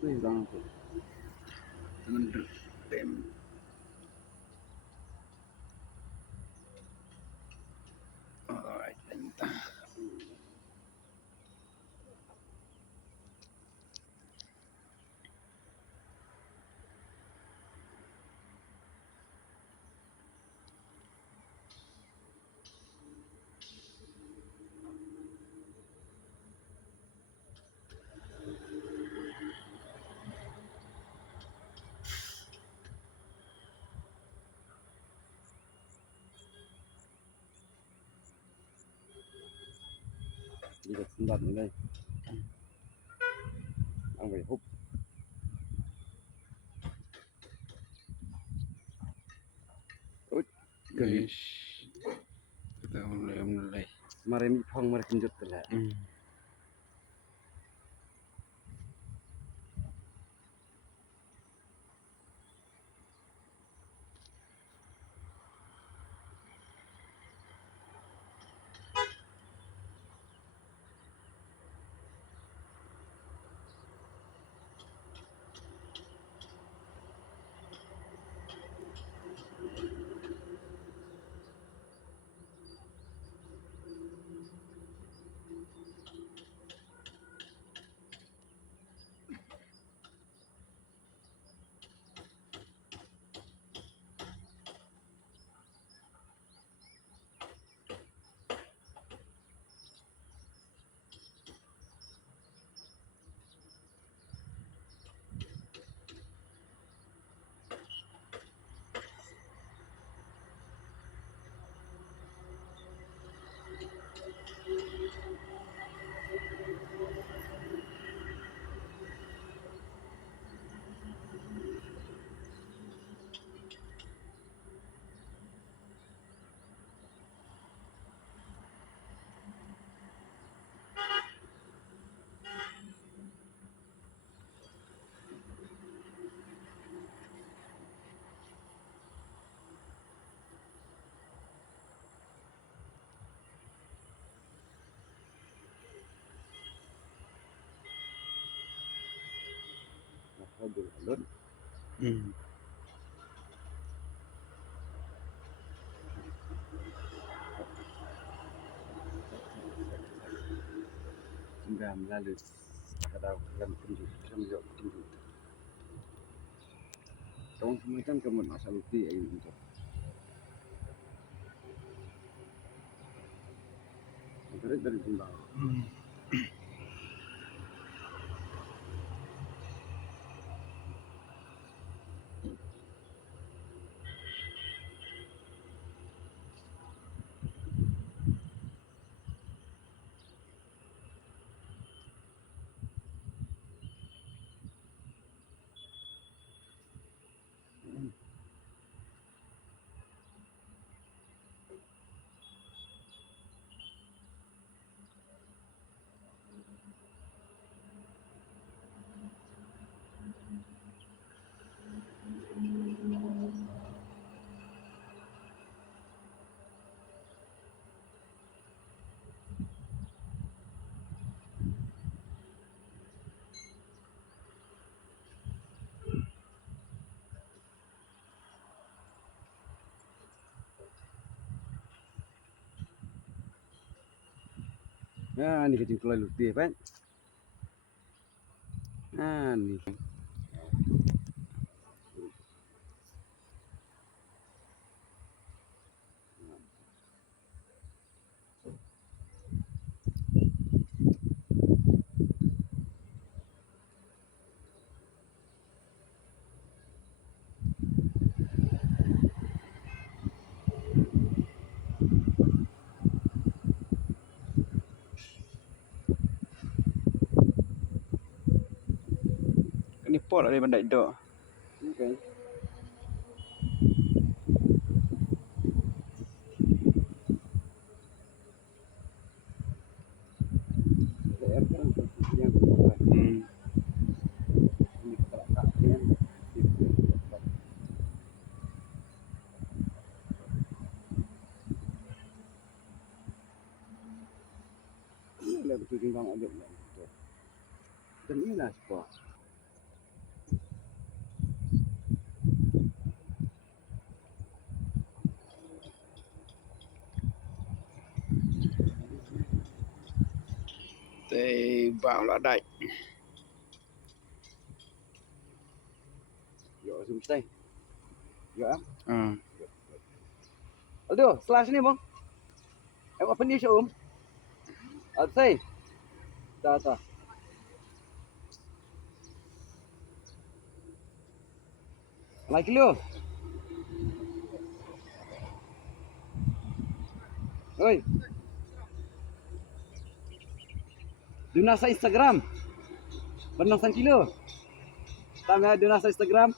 tu hilang tu. Dengan dem. Alright, entah. Đi được sinh vật đây. Ăn phải húp. Ôi, kali. Kita mulai. Mari mi phong mari kinjut lah. Alun. Hingga melalui kadang dalam tunjuk tunjuk. Tahun semacam kamu asal uti ayu untuk. Dari Jimbang. Nah, ni kecil kelai luti kan? Nah, ni. Ni pol ada bandai dok. Okay. Betul Jimbang ada. Dan inilah sport. Bang lah dai. Yo, sumstai. Yo. Hmm. Aldo, selah sini bang. Apa ni show? Alsai. Tak. Lagi lu. Oi. Duna sa Instagram. Benang 1 kilo. Tama duna sa Instagram.